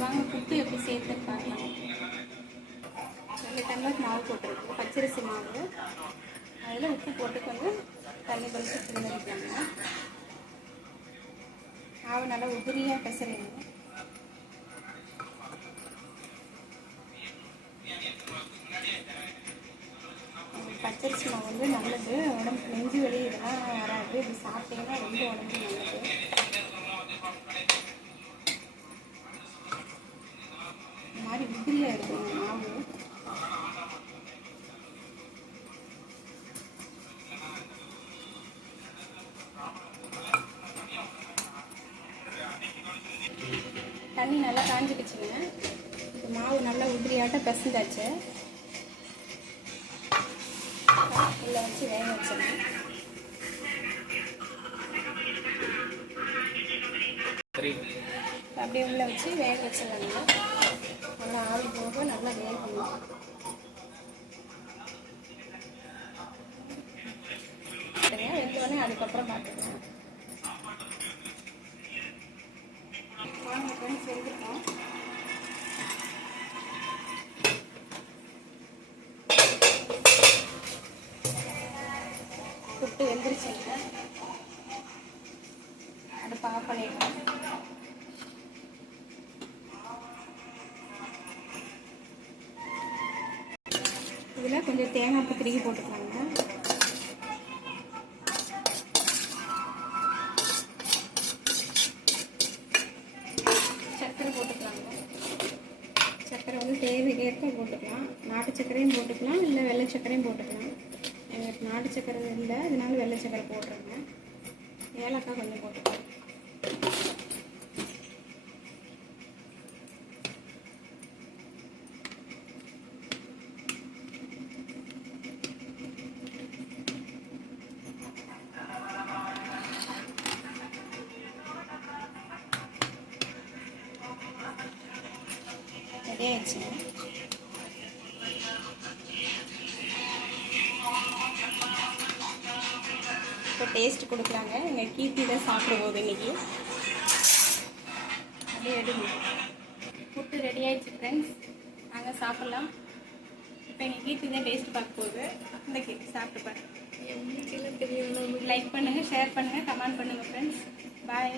வாங்க புட்டு எப்படி சேர்த்துன்னு பார்க்கலாம். 2 டம்ளர் மாவு போட்டிருக்கு, பச்சரிசி மாவு. அதில் உப்பு போட்டு கொஞ்சம் தண்ணி பறித்து கிளறிக்கலாங்க. மாவு நல்லா உதிரியாக பிசறிங்க. பச்சரிசி மாவு வந்து நல்லது, உடம்புக்கு நெஞ்சு வலி இதெல்லாம் வராது. இது சாப்பிட்டீங்கன்னா ரொம்ப உடம்புக்கு நல்லது. இந்த மாதிரி உதிரியாக இருக்கும் மாவு. தண்ணி நல்லா காஞ்சிடுச்சுங்க. இப்போ மாவு நல்லா உதிரியாட்ட பிசைஞ்சாச்சு. உள்ளே வச்சு வேக வச்சிடணும். அப்படியே உள்ளே வச்சு வேக வச்சிடலாங்க. நல்லா ஆவி போக நல்லா வேகணும். வெந்தோடனே அதுக்கப்புறம் பார்த்துக்கலாம். வாங்க ஃப்ரெண்ட்ஸ், எடுத்துக்கலாம். புட்டு வெந்துருச்சுங்க. அடுப்பு ஆஃப் பண்ணிடலாம். இதில் கொஞ்சம் தேங்காய் பூ திருகி போட்டுக்கலாங்க. சர்க்கரை போட்டுக்கலாங்க. சர்க்கரை வந்து தேவைக்கேற்ப போட்டுக்கலாம். நாட்டு சர்க்கரையும் போட்டுக்கலாம், இல்லை வெள்ளை சர்க்கரையும் போட்டுக்கலாம். எனக்கு நாட்டு சர்க்கரை இல்லை, அதனால வெள்ளை சர்க்கரை போடுறேங்க. ஏலக்காய் கொஞ்சம் போட்டுக்கலாம். ரெடி ஆயிடுச்சுங்க. இப்போ டேஸ்ட் கொடுக்கலாங்க. எங்கள் கீர்த்தி தான் சாப்பிட போகுது இன்னைக்கு. அப்படியே எடுங்க. புட்டு ரெடி ஆயிடுச்சு ஃப்ரெண்ட்ஸ், நாங்கள் சாப்பிட்லாம். இப்போ எங்கள் கீர்த்தி தான் டேஸ்ட் பார்க்க போகுது. இந்த கீர்த்தி சாப்பிட்டு பாருங்க. லைக் பண்ணுங்கள், ஷேர் பண்ணுங்கள், கமெண்ட் பண்ணுங்கள் ஃப்ரெண்ட்ஸ். பாய்.